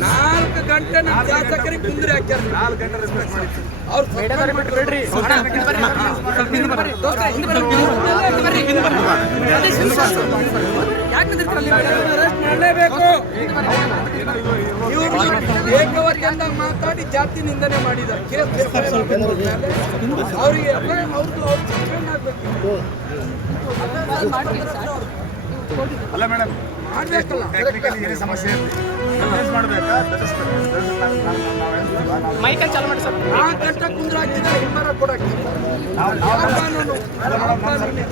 ನಾಲ್ಕು ಗಂಟೆ ನಮ್ಮ ಶಾಸಕರಿಗೆ ಕುಂದ್ರಿ ಹಾಕ್ಯಾರ. 4 ಗಂಟೆ ರೆಸ್ಪೆಕ್ಟ್ ಮಾಡಿ ಅವ್ರು ಮಾಡಲೇಬೇಕು. ಇವರು ಏಕವರ್ಗದಿಂದ ಮಾತಾಡಿ ಜಾತಿ ನಿಂದನೆ ಮಾಡಿದ್ದಾರೆ. ಅವರಿಗೆ ಅಲ್ಲ ಮೇಡಮ್, ಮಾಡಬೇಕಲ್ಲ ಸಮಸ್ಯೆ ಮೈಕಲ್ ಚಾಲು ಮಾಡಿ ಸರ್. 4 ಗಂಟೆ ಕುಂದ್ರ ಹಾಕಿದ್ದಾರೆ. ಹಿಂಬರ ಕೊಡಕ್ಕೆ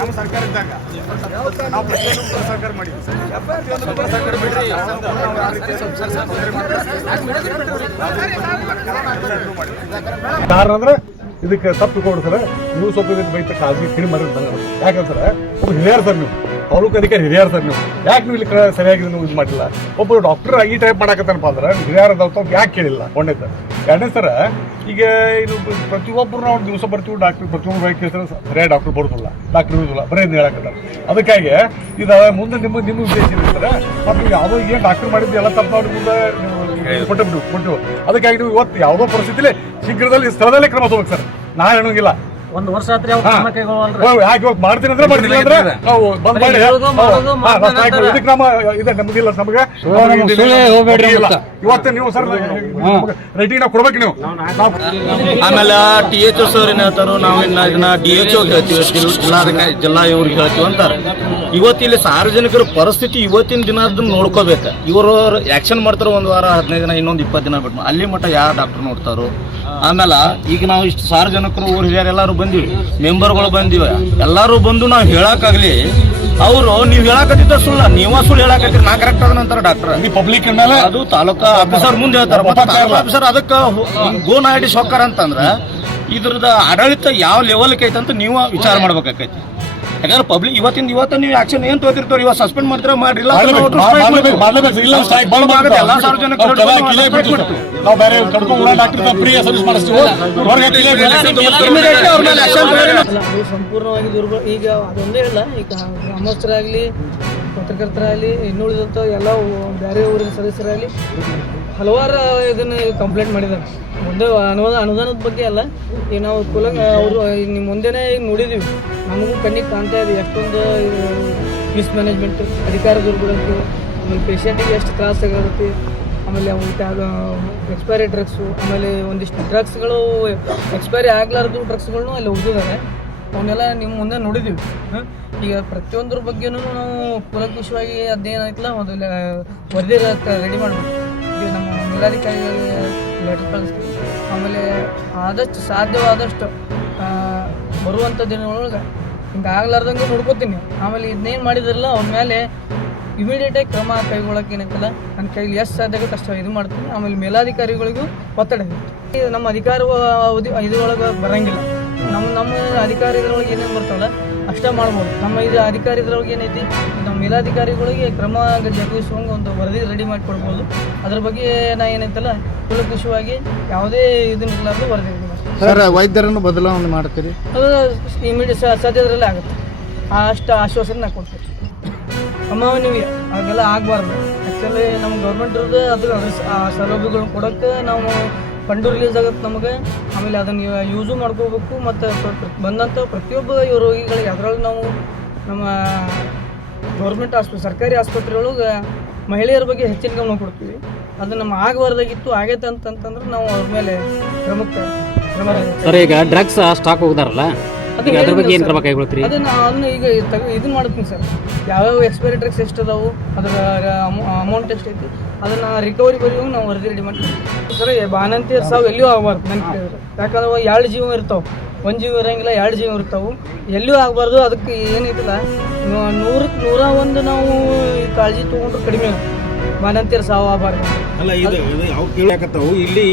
ನಮ್ಮ ಸರ್ಕಾರ ಇದ್ದಾಗ ನಾವು ಪ್ರತಿಯೊಂದು ಸರ್ಕಾರ ಮಾಡಿದ್ವಿ. ಕಾರಣ ಅಂದ್ರೆ ಇದಕ್ಕೆ ತಪ್ಪು ಕೊಡ್ತಾರೆ. ನೀವು ಸ್ವಲ್ಪ ಇದಕ್ಕೆ ಬೈತ ಖಾಸಗಿ ಕಿಡಿ ಮರ ಯಾಕಂದ್ರೆ ಒಬ್ಬ ಹಿರಿಯರ್ ಸರ್, ನೀವು ತಾಲೂಕು ಅಧಿಕಾರಿ ಹಿರಿಯರ್ ಸರ್, ನೀವು ಯಾಕೆ ನೀವು ಇಲ್ಲಿ ಸರಿಯಾಗಿ ನೀವು ಇದು ಮಾಡಿಲ್ಲ? ಒಬ್ಬರು ಡಾಕ್ಟರ್ ಈ ಟೈಪ್ ಮಾಡಕತ್ತಾನಪ್ಪ ಅಂದ್ರೆ ಹಿರಿಯರ್ ಯಾಕೆ ಕೇಳಿಲ್ಲ? ಒಂದೇ ಎರಡನೇ ಸರ, ಈಗ ಇದು ಪ್ರತಿಯೊಬ್ಬರು ನಾವು ದಿವಸ ಬರ್ತೀವಿ ಡಾಕ್ಟ್ರ್, ಪ್ರತಿಯೊಬ್ಬರು ಬೈಕ್ ಕೇಳ್ತಾರೆ ಸರಿಯಾಗಿ ಡಾಕ್ಟ್ರು ಬರೋದಿಲ್ಲ, ಡಾಕ್ಟ್ರ್ ಇರೋದಿಲ್ಲ, ಬರೀ ಹೇಳಕತ್ತಾರೆ. ಅದಕ್ಕಾಗಿ ಇದು ಮುಂದೆ ನಿಮ್ಮ ಉದ್ದೇಶ ಇರ್ತಾರೆ. ಮತ್ತು ಯಾವುದೋ ಏನು ಡಾಕ್ಟ್ರ್ ಮಾಡಿದ್ದು ಎಲ್ಲ ತಪ್ಪು ಮಾಡಿ ಮುಂದೆ ಕೊಟ್ಟು ಅದಕ್ಕಾಗಿ ನೀವು ಇವತ್ತು ಯಾವುದೋ ಪರಿಸ್ಥಿತಿಲಿ ಶೀಘ್ರದಲ್ಲಿ ಸ್ಥಳದಲ್ಲೇ ಕ್ರಮ ತಗೋಬೇಕು ಸರ್. ನಾ ಹೇಳೋಂಗಿಲ್ಲ. 1 ವರ್ಷ ಆತ್ರಿ ಯಾಕೆ ಮಾಡ್ತೀನಿ ಅಂದ್ರೆ ಮಾಡ್ತೀನಿ ಅಂದ್ರೆ ನಾವು ಬಂದ್ ಮಾಡಿ ಇದಕ್ಕೆ ನಮ್ಮ ಇದೆ ನಮಗಿಲ್ಲ. ನಮಗೆ ಇವತ್ತು ನೀವು ಸರ್ ರೇಟಿಂಗ್ ನಾವು ಕೊಡ್ಬೇಕು ನೀವು. ಆಮೇಲೆ THO ಸರ್ ಏನ್ ಹೇಳ್ತಾರೋ, ನಾವು ಇದನ್ನ DHO ಹೇಳ್ತೀವಿ, ಜಿಲ್ಲಾ ಇವ್ರಿಗೆ ಹೇಳ್ತೀವಿ ಅಂತಾರೆ. ಇವತ್ತು ಇಲ್ಲಿ ಸಾರ್ವಜನಿಕರ ಪರಿಸ್ಥಿತಿ ಇವತ್ತಿನ ದಿನ ಅದನ್ನ ನೋಡ್ಕೋಬೇಕು. ಇವರು ಆಕ್ಷನ್ ಮಾಡ್ತಾರೋ 1 ವಾರ 15 ದಿನ, ಇನ್ನೊಂದು 20 ದಿನ ಬಿಟ್ಟು ಅಲ್ಲಿ ಮಟ್ಟ ಯಾರು ಡಾಕ್ಟರ್ ನೋಡ್ತಾರೋ. ಆಮೇಲೆ ಈಗ ನಾವು ಇಷ್ಟು ಸಾರ್ವಜನಿಕರು ಊರು ಹಿರಿಯರು ಎಲ್ಲರೂ ಬಂದಿವಿ, ಮೆಂಬರ್ಗಳು ಬಂದಿವೆ, ಎಲ್ಲರೂ ಬಂದು ನಾವು ಹೇಳಕ್ಕಾಗ್ಲಿ ಅವರು ನೀವು ಹೇಳಕತ್ತಿದ್ದ ಸುಳ್ಳ, ನೀವ ಸುಳ್ಳು ಹೇಳಕತ್ತೀರಿ, ನಾ ಕರೆಕ್ಟ್ ಅದ ನಂತರ ಡಾಕ್ಟರ್ ಪಬ್ಲಿಕ್ ಮೇಲೆ ಅದು ತಾಲೂಕಾ ಆಫೀಸರ್ ಮುಂದೆ ಹೇಳ್ತಾರೆ. ಆಫೀಸರ್ ಅದಕ್ಕೆ ಗೋ ನಾಡಿ ಸೊಕ್ಕರ್ ಅಂತಂದ್ರ ಇದ್ರದ ಆಡಳಿತ ಯಾವ ಲೆವೆಲ್ಗೆ ಐತೆ ಅಂತ ನೀವು ವಿಚಾರ ಮಾಡ್ಬೇಕಾಕೈತಿ. ಯಾಕಂದ್ರೆ ಪಬ್ಲಿಕ್ ಇವತ್ತು ನೀವು ಆಕ್ಷನ್ ಏನ್ ತಗೋತಿರ್ತಾರ, ಇವತ್ತು ಸಸ್ಪೆಂಡ್ ಮಾಡ್ತೀರಾ ಮಾಡಿಲ್ಲ, ಎಲ್ಲ ಸಾರ್ವಜನಿಕರು ಸಂಪೂರ್ಣವಾಗಿ ದುರ್ಬಲ. ಈಗ ಅದೊಂದೇ ಇಲ್ಲ, ಈಗ ಗ್ರಾಮಸ್ಥರಾಗಲಿ, ಪತ್ರಕರ್ತರಾಗಲಿ, ಇನ್ನುಳಿದಂಥ ಎಲ್ಲ ಬೇರೆ ಊರಿನ ಸದಸ್ಯರಾಗಲಿ ಹಲವಾರು ಇದನ್ನು ಕಂಪ್ಲೇಂಟ್ ಮಾಡಿದ್ದಾರೆ. ಮುಂದೆ ಅನುದಾನದ ಬಗ್ಗೆ ಅಲ್ಲ, ಈಗ ನಾವು ಅವರು ನಿಮ್ಮ ಮುಂದೆನೇ ಈಗ ನೋಡಿದ್ದೀವಿ, ನಮಗೂ ಕಣ್ಣಿಗೆ ಕಾಣ್ತಾ ಇದೆ ಎಷ್ಟೊಂದು ಮಿಸ್ಮ್ಯಾನೇಜ್ಮೆಂಟ್, ಅಧಿಕಾರ ದುರ್ಬಳಕೆ, ಆಮೇಲೆ ಪೇಷಂಟಿಗೆ ಎಷ್ಟು ತ್ರಾಸ ಆಗಿರುತ್ತೆ. ಆಮೇಲೆ ಎಕ್ಸ್ಪೈರಿ ಡ್ರಗ್ಸು, ಆಮೇಲೆ ಒಂದಿಷ್ಟು ಡ್ರಗ್ಸ್ಗಳು ಎಕ್ಸ್ಪೈರಿ ಆಗಲಾರ್ದು ಡ್ರಗ್ಸ್ಗಳನ್ನೂ ಅಲ್ಲಿ ಹೋಗಿದ್ದಾರೆ. ಅವನ್ನೆಲ್ಲ ನಿಮ್ಮ ಮುಂದೆ ನೋಡಿದ್ದೀವಿ. ಈಗ ಪ್ರತಿಯೊಂದ್ರ ಬಗ್ಗೆನೂ ನಾವು ಕೂಲಂಕುಷವಾಗಿ ಅದೇನಾಯ್ತಲ್ಲ ಒಂದು ವರದಿ ರೆಡಿ ಮಾಡಬೇಕು. ಈಗ ನಮ್ಮ ಜಿಲ್ಲಾಧಿಕಾರಿಗಳಿಗೆ ಲೆಟರ್ ಕಳಿಸ್ತೀವಿ. ಆಮೇಲೆ ಆದಷ್ಟು ಸಾಧ್ಯವಾದಷ್ಟು ಬರುವಂಥ ದಿನಗಳೊಳಗೆ ಹಿಂಗೆ ಆಗ್ಲಾರ್ದಂಗೆ ನೋಡ್ಕೋತೀನಿ. ಆಮೇಲೆ ಇದನ್ನೇನು ಮಾಡಿದ್ರಲ್ಲ ಅವ್ರ ಮೇಲೆ ಇಮಿಡಿಯೇಟಾಗಿ ಕ್ರಮ ಕೈಗೊಳ್ಳೋಕೆ ಏನೈತಲ್ಲ ನನ್ನ ಕೈಲಿ ಎಷ್ಟು ಸಾಧ್ಯ ಆಗುತ್ತೆ ಅಷ್ಟು ಇದು ಮಾಡ್ತೀನಿ. ಆಮೇಲೆ ಮೇಲಾಧಿಕಾರಿಗಳಿಗೂ ಒತ್ತಡ ಇದೆ. ನಮ್ಮ ಅಧಿಕಾರ ಇದ್ರೊಳಗೆ ಬರೋಂಗಿಲ್ಲ. ನಮ್ಮ ಅಧಿಕಾರಿಗಳೊಳಗೆ ಏನೇನು ಬರ್ತಾವಲ್ಲ ಅಷ್ಟೇ ಮಾಡ್ಬೋದು. ನಮ್ಮ ಇದು ಅಧಿಕಾರಿಗಳೊಳಗೆ ಏನೈತಿ, ನಮ್ಮ ಮೇಲಾಧಿಕಾರಿಗಳಿಗೆ ಕ್ರಮ ಜರುಗಿಸುವಂಗೆ ಒಂದು ವರದಿ ರೆಡಿ ಮಾಡಿ ಕೊಡ್ಬೋದು. ಅದ್ರ ಬಗ್ಗೆ ನಾ ಏನೈತಲ್ಲ ಕೂಲಂಕುಷವಾಗಿ ಯಾವುದೇ ಇದನ್ನಿರಲಾರ್ದು ವರದಿ ರೆಡಿ ಮಾಡ್ತೀವಿ ಸರ್. ವೈದ್ಯರನ್ನು ಬದಲಾವಣೆ ಮಾಡ್ತೀರಿ? ಅದು ಇಮಿಡಿಯೇಟ್ ಸದ್ಯದಲ್ಲೇ ಆಗುತ್ತೆ. ಅಷ್ಟು ಆಶ್ವಾಸನೆ ನಾ ಕೊಡ್ತೀವಿ. ಅಮಾನವೀಯ ಹಾಗೆಲ್ಲ ಆಗಬಾರ್ದು. ಆ್ಯಕ್ಚುಲಿ ನಮ್ಮ ಗೌರ್ಮೆಂಟ್ ಇರೋದು ಅದ್ರ ಆ ಸೌಲಭ್ಯಗಳನ್ನ ಕೊಡೋಕ್ಕೆ ನಾವು ಫಂಡು ರಿಲೀಸ್ ಆಗುತ್ತೆ ನಮಗೆ. ಆಮೇಲೆ ಅದನ್ನು ಯೂಸು ಮಾಡ್ಕೋಬೇಕು. ಮತ್ತು ಬಂದಂಥ ಪ್ರತಿಯೊಬ್ಬ ರೋಗಿಗಳಿಗೆ ಅದರೊಳಗೆ ನಾವು ನಮ್ಮ ಗೌರ್ಮೆಂಟ್ ಸರ್ಕಾರಿ ಆಸ್ಪತ್ರೆಯೊಳಗೆ ಮಹಿಳೆಯರ ಬಗ್ಗೆ ಹೆಚ್ಚಿನ ಗಮನ ಕೊಡ್ತೀವಿ. ಅದು ನಮ್ಮ ಆಗಬಾರ್ದಾಗಿತ್ತು, ಆಗೈತೆ ಅಂತಂದ್ರೆ ನಾವು ಅವ್ರ ಮೇಲೆ ಕ್ರಮ ಸರ್. ಈಗ ಡ್ರಗ್ಸ್ ಸ್ಟಾಕ್ ಹೋಗ್ತಾರಲ್ಲ, ಅದ್ರ ಬಗ್ಗೆ ಏನು ಕ್ರಮ ಕೈಗೊಳ್ತೀರಿ? ಅದನ್ನ ಈಗ ಇದನ್ನ ಮಾಡ್ತೀನಿ ಸರ್. ಯಾವ್ಯಾವ ಎಕ್ಸ್ಪೈರಿ ಡ್ರಗ್ಸ್ ಎಷ್ಟು ಅದಾವು, ಅದರ ಅಮೌಂಟ್ ಎಷ್ಟು ಐತಿ, ಅದನ್ನು ರಿಕವರಿ ಬರೆಯುವಾಗ ನಾವು ವರದಿ ರೆಡಿ ಮಾಡ್ತೀವಿ ಸರ್. ಬಾಣಂತಿಯರು ಸಾವು ಎಲ್ಲಿಯೂ ಆಗಬಾರ್ದು ನನ್ನ ಕೇಳಿದ್ರೆ. ಯಾಕಂದ್ರೆ 2 ಜೀವ ಇರ್ತಾವೆ, 1 ಜೀವ ಇರೋಂಗಿಲ್ಲ, 2 ಜೀವ ಇರ್ತಾವೆ, ಎಲ್ಲಿಯೂ ಆಗಬಾರ್ದು. ಅದಕ್ಕೆ ಏನೈತಿಲ್ಲ 100ಕ್ಕೆ 101 ನಾವು ಕಾಳಜಿ ತೊಗೊಂಡ್ರೆ ಕಡಿಮೆ ಬಾಣಂತಿಯರು ಸಾವು ಆಗಬಾರ್ದು. ಅಲ್ಲ, ಇದು ಅವ್ರು ಕೇಳಕತ್ತಾವು ಇಲ್ಲಿ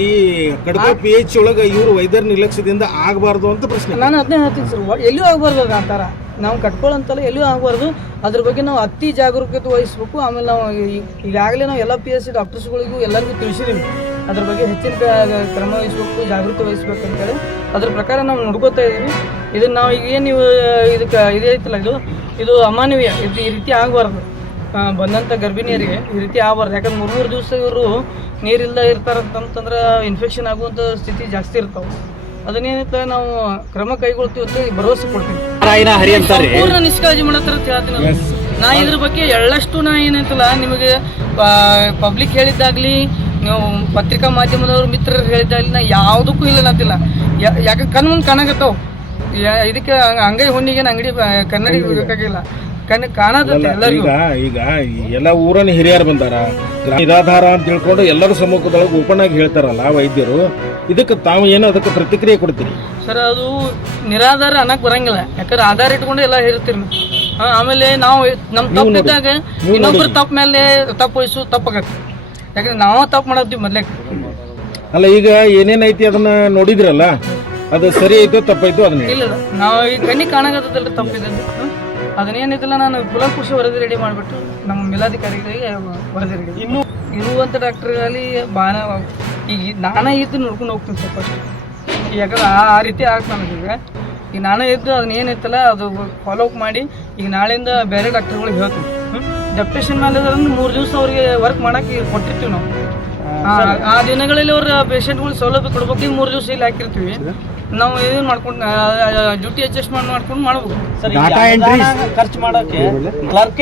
ಕಡಪ PH ಒಳಗೆ ಇವರು ವೈದ್ಯರ ನಿರ್ಲಕ್ಷ್ಯದಿಂದ ಆಗಬಾರ್ದು ಅಂತ ಪ್ರಶ್ನೆ. ನಾನು ಅದನ್ನೇ ಹೇಳ್ತೀನಿ ಸರ್, ಎಲ್ಲಿಯೂ ಆಗಬಾರ್ದು ಅಂತಾರ. ನಾವು ಕಟ್ಕೊಳ್ಳೋಂತಲ್ಲ ಎಲ್ಲೂ ಆಗಬಾರ್ದು. ಅದ್ರ ಬಗ್ಗೆ ನಾವು ಅತಿ ಜಾಗರೂಕತೆ ವಹಿಸ್ಬೇಕು. ಆಮೇಲೆ ನಾವು ಈಗಾಗಲೇ ನಾವು ಎಲ್ಲ PSC ಡಾಕ್ಟರ್ಸ್ಗಳಿಗೂ ಎಲ್ಲರಿಗೂ ತಿಳಿಸಿದ್ದೀವಿ, ಅದ್ರ ಬಗ್ಗೆ ಹೆಚ್ಚಿನ ಕ್ರಮ ವಹಿಸ್ಬೇಕು, ಜಾಗೃತಿ ವಹಿಸ್ಬೇಕು ಅಂತೇಳಿ ಅದ್ರ ಪ್ರಕಾರ ನಾವು ನೋಡ್ಕೋತಾ ಇದ್ದೀವಿ. ಇದನ್ನು ನಾವು ಈಗ ಏನು ನೀವು ಇದಕ್ಕೆ ಇದೇ ಐತಲ್ಲ, ಇದು ಅಮಾನವೀಯ, ಇದು ಈ ರೀತಿ ಆಗಬಾರ್ದು. ಬಂದಂಥ ಗರ್ಭಿಣಿಯರಿಗೆ ಈ ರೀತಿ ಆಗಬಾರ್ದು. ಯಾಕಂದ್ರೆ 3 ದಿವಸ ಇವರು ನೀರಿಲ್ಲದೆ ಇರ್ತಾರಂತಂದ್ರೆ ಇನ್ಫೆಕ್ಷನ್ ಆಗುವಂಥ ಸ್ಥಿತಿ ಜಾಸ್ತಿ ಇರ್ತಾವೆ. ಅದನ್ನೇನೈತೆ ನಾವು ಕ್ರಮ ಕೈಗೊಳ್ತೀವಿ ಅಂತ ಭರವಸೆ ಕೊಡ್ತೀವಿ. ಪೂರ್ಣ ನಿಷ್ಕಾಳಜಿ ಮಾಡತ್ತಾರ ಅಂತ ಹೇಳ್ತೀನಿ. ನಾ ಇದ್ರ ಬಗ್ಗೆ ಎಳ್ಳಷ್ಟು ನಾ ಏನೈತಲ್ಲ ನಿಮಗೆ ಪಬ್ಲಿಕ್ ಹೇಳಿದ್ದಾಗಲಿ, ನೀವು ಪತ್ರಿಕಾ ಮಾಧ್ಯಮದವ್ರು ಮಿತ್ರರು ಹೇಳಿದ್ದಾಗಲಿ, ನಾ ಯಾವುದಕ್ಕೂ ಇಲ್ಲ ಅನ್ನತ್ತಿಲ್ಲ. ಯಾಕೆ ಕಣ್ಮುಂದೆ ಕಾಣಕತ್ತಾವ. ಇದಕ್ಕೆ ಅಂಗಡಿ ಹುಣ್ಣಿಗೆ ಅಂಗಡಿ ಕನ್ನಡಿ ಬೇಕಾಗಿಲ್ಲ, ಕಾಣತ್ತೆ ಎಲ್ಲರಿಗೂ. ಈಗ ಎಲ್ಲ ಊರನ್ನ ಹಿರಿಯರು ಬಂದಾರ, ನಿರಾಧಾರ ಅಂತ ತಿಳ್ಕೊಂಡು ಎಲ್ಲರ ಸಮ್ಮುಖದೊಳಗೆ ಓಪನ್ ಆಗಿ ಹೇಳ್ತಾರಲ್ಲ ವೈದ್ಯರು, ಇದಕ್ಕೆ ತಾವು ಏನೋ ಅದಕ್ಕೆ ಪ್ರತಿಕ್ರಿಯೆ ಕೊಡ್ತೀರಿ? ಸರ್, ಅದು ನಿರಾಧಾರ ಅನ್ನಕ್ ಬರಂಗಿಲ್ಲ. ಯಾಕಂದ್ರೆ ಆಧಾರ ಇಟ್ಕೊಂಡು ಎಲ್ಲ ಹೇಳ್ತೀರಿ. ಆಮೇಲೆ ನಾವು ನಮ್ಮ ತಪ್ಪಿದ್ದಾಗ ಇನ್ನೊಬ್ರು ತಪ್ಪ ಮೇಲೆ ತಪ್ಪು ವಹಿಸು ತಪ್ಪಾಗತ್ತೆ. ಯಾಕಂದ್ರೆ ನಾವು ತಪ್ಪು ಮಾಡತ್ತೀವಿ ಮೊದ್ಲೇ. ಅಲ್ಲ, ಈಗ ಏನೇನೈತಿ ಅದನ್ನ ನೋಡಿದ್ರಲ್ಲ, ಅದು ಸರಿ ಐತೋ ತಪ್ಪಾಯ್ತು ಅದನ್ನ ಇಲ್ಲ, ನಾವು ಈ ಕಣ್ಣಿಗೆ ಕಾಣಕತ್ತದಲ್ರಿ ತಪ್ಪಿದ್ದು. ಅದನ್ನೇನಿದ್ದಿಲ್ಲ, ನಾನು ಕುಲಂಕುಷಿ ವರದಿ ರೆಡಿ ಮಾಡಿಬಿಟ್ಟು ನಮ್ಮ ಮೇಲಾಧಿಕಾರಿಗಳಿಗೆ ವರದಿ ರೆಡಿ. ಇನ್ನೂ ಇರುವಂಥ ಡಾಕ್ಟರ್ಗಳಲ್ಲಿ ಬಾನ ಈಗ ನಾನೇ ಇದ್ದು ನೋಡ್ಕೊಂಡು ಹೋಗ್ತೀನಿ ಸರ್ ಫಸ್ಟ್. ಯಾಕಂದ್ರೆ ಆ ರೀತಿ ಆಗ್ತಾನೆ ಈಗ ನಾನೇ ಇದ್ದು ಅದನ್ನ ಏನೈತಲ್ಲ ಅದು ಫಾಲೋ ಅಪ್ ಮಾಡಿ ಈಗ ನಾಳೆಯಿಂದ ಬೇರೆ ಡಾಕ್ಟರ್ಗಳಿಗೆ ಹೇಳ್ತೀವಿ. ಡೆಪ್ಟೇಷನ್ ಮೇಲೆ 3 ದಿವಸ ಅವ್ರಿಗೆ ವರ್ಕ್ ಮಾಡೋಕ್ಕೆ ಕೊಟ್ಟಿರ್ತೀವಿ ನಾವು. ಆ ದಿನಗಳಲ್ಲಿ ಅವ್ರ ಪೇಷಂಟ್ಗಳಿಗೆ ಸೌಲಭ್ಯ ಕೊಡ್ಬೇಕು. ಈಗ 3 ದಿವಸ ಇಲ್ಲಿ ಹಾಕಿರ್ತೀವಿ ನಾವು. ಏನು ಮಾಡ್ಕೊಂಡು ಡ್ಯೂಟಿ ಅಡ್ಜಸ್ಟ್ಮೆಂಟ್ ಮಾಡ್ಕೊಂಡು ಮಾಡ್ಬೇಕು. ಖರ್ಚು ಮಾಡೋಕೆ ಕ್ಲರ್ಕ್